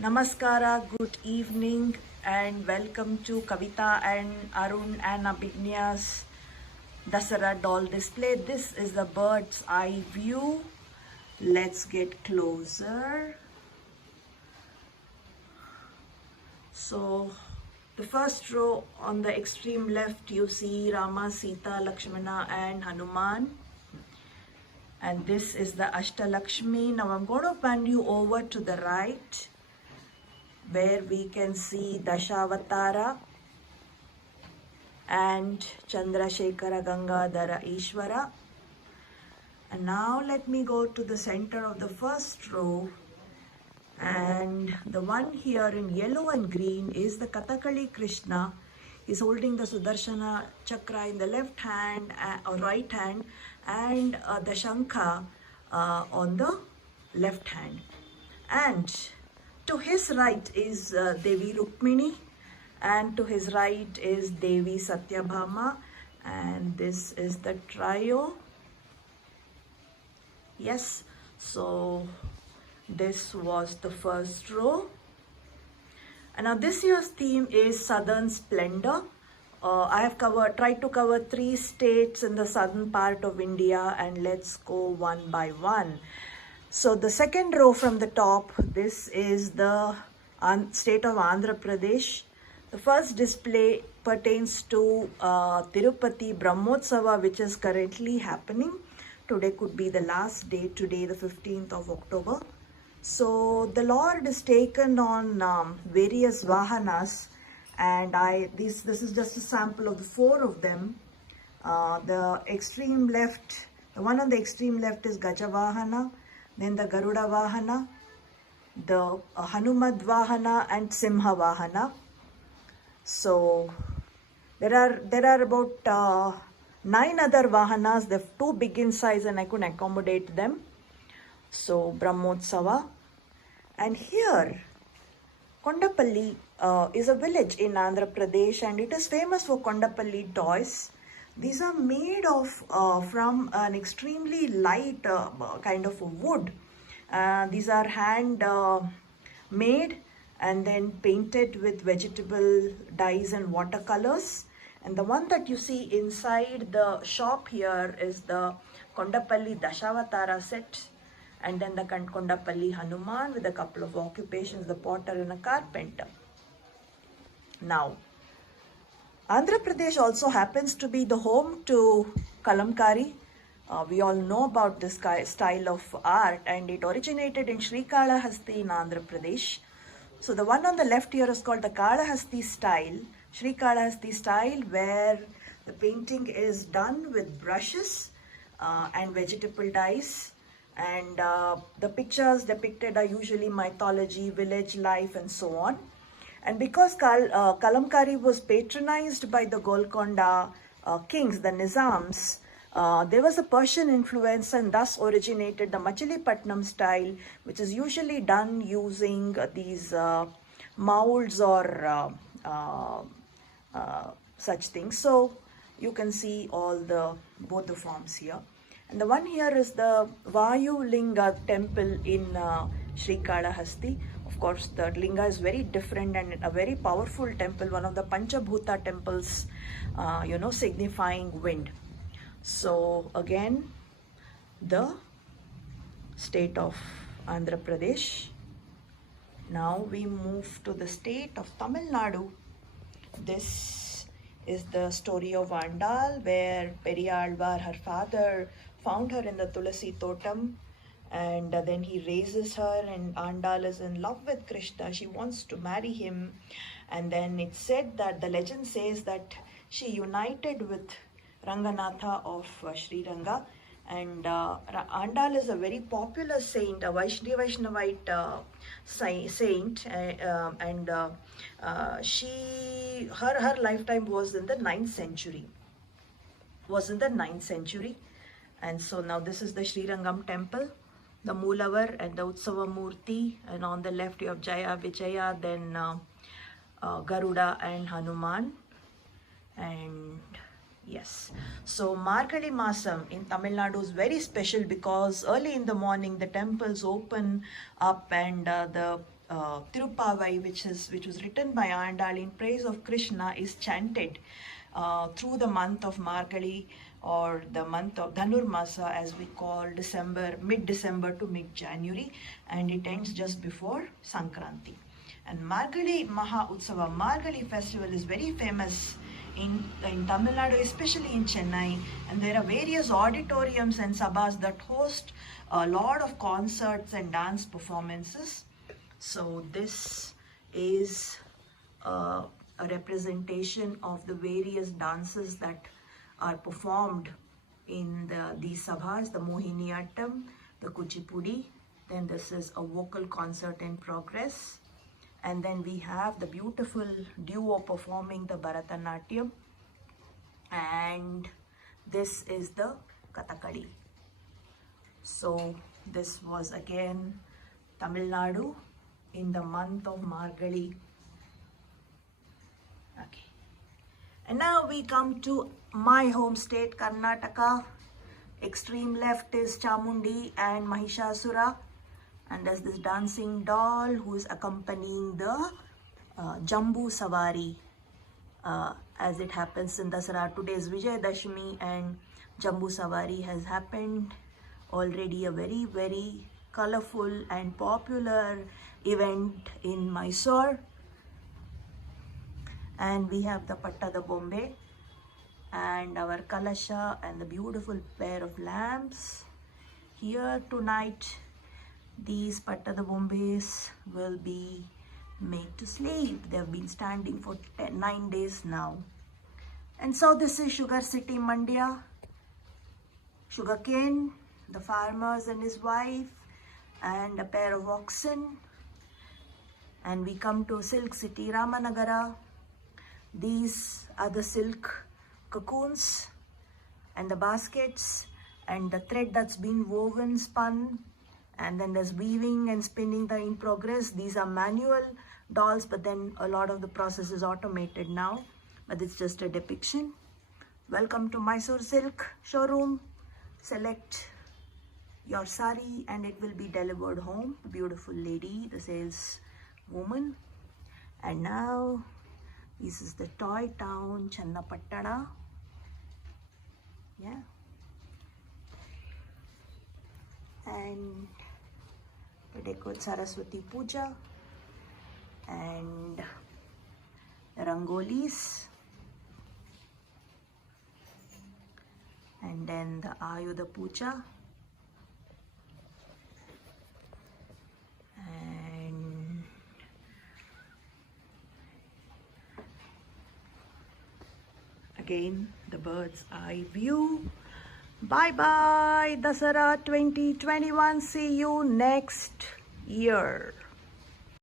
Namaskara, good evening, and welcome to Kavita and Arun and Abhinya's Dasara doll display. This is the bird's eye view. Let's get closer. So, the first row on the extreme left, you see Rama, Sita, Lakshmana, and Hanuman. And this is the Ashtalakshmi. Now, I'm going to pan you over to the right, where we can see Dashavatara and Chandrasekhara Gangadhara Ishvara. And now let me go to the center of the first row, and the one here in yellow and green is the Kathakali Krishna. He's holding the Sudarshana Chakra in the left hand or right hand, and the Shankha on the left hand. And to his right is Devi Rukmini, and to his right is Devi Satyabhama, and this is the trio. Yes, so this was the first row. And now this year's theme is Southern Splendor. I have tried to cover 3 states in the southern part of India, and let's go one by one. So the second row from the top, this is the state of Andhra Pradesh. The first display pertains to Tirupati Brahmotsava, which is currently happening. Today could be the last day, today the 15th of October. So the Lord is taken on various vahanas, and this is just a sample of the 4 of them. The extreme left, the one on the extreme left is Gajavahana, then the Garuda Vahana, the Hanumad Vahana, and Simha Vahana. So there are about 9 other Vahanas. They're too big in size and I couldn't accommodate them. So Brahmotsava. And here Kondapalli is a village in Andhra Pradesh, and it is famous for Kondapalli toys. These are made of from an extremely light kind of wood. These are hand made and then painted with vegetable dyes and watercolors. And the one that you see inside the shop here is the Kondapalli Dashavatara set, and then the Kondapalli Hanuman with a couple of occupations, the potter and a carpenter. Now, Andhra Pradesh also happens to be the home to Kalamkari. We all know about this style of art, and it originated in Srikalahasti in Andhra Pradesh. So the one on the left here is called the Kalahasti style, Srikalahasti style, where the painting is done with brushes and vegetable dyes. And the pictures depicted are usually mythology, village life, and so on. And because Kalamkari was patronized by the Golconda kings, the Nizams, there was a Persian influence, and thus originated the Machilipatnam style, which is usually done using these molds or such things. So you can see both the forms here. And the one here is the Vayu Linga temple in Srikalahasti. Of course, the Linga is very different and a very powerful temple, one of the Panchabhuta temples, signifying wind. So again, the state of Andhra Pradesh. Now we move to the state of Tamil Nadu. This is the story of Andal, where Periyalvar, her father, found her in the Tulasi Totam, and then he raises her, and Andal is in love with Krishna. She wants to marry him, and then it's said that the legend says that she united with Ranganatha of Sri Ranga, and Andal is a very popular saint, a Vaishnavite saint, and her lifetime was in the 9th century. And so now this is the Sri Rangam temple, the Moolavar and the Utsava Murti, and on the left you have Jaya, Vijaya, then Garuda and Hanuman. And Yes. So Margali Masam in Tamil Nadu is very special because early in the morning the temples open up and the Tirupavai, which was written by Andal in praise of Krishna, is chanted through the month of Margali, or the month of Dhanurmasa, as we call December, mid-December to mid-January, and it ends just before Sankranti. And Margali Maha Utsava, Margali festival, is very famous in Tamil Nadu, especially in Chennai, and there are various auditoriums and sabhas that host a lot of concerts and dance performances. So this is a representation of the various dances that are performed in these sabhas, the Mohiniyattam, the Kuchipudi, then this is a vocal concert in progress. And then we have the beautiful duo performing the Bharatanatyam, and this is the Kathakali. So this was again Tamil Nadu in the month of Margali. Okay. And now we come to my home state, Karnataka. Extreme left is Chamundi and Mahishasura. And there's this dancing doll who is accompanying the Jambu Savari. As it happens in Dasara, today is Vijayadashmi and Jambu Savari has happened. Already a very, very colorful and popular event in Mysore. And we have the Pattada Bombay and our Kalasha and the beautiful pair of lamps. Here tonight, these Pattada Bombays will be made to sleep. They have been standing for 9 days now. And so this is Sugar City, Mandya. Sugarcane, the farmers and his wife, and a pair of oxen. And we come to Silk City, Ramanagara. These are the silk cocoons and the baskets and the thread that's been woven, spun. And then there's weaving and spinning in progress. These are manual dolls, but then a lot of the process is automated now. But it's just a depiction. Welcome to Mysore Silk showroom. Select your sari and it will be delivered home. Beautiful lady, the sales woman. And now this is the toy town, Channapattada. Yeah. And today got Saraswati Puja and Rangolis, and then the Ayudha Puja, and again the bird's eye view. Bye bye Dasara 2021. See you next year.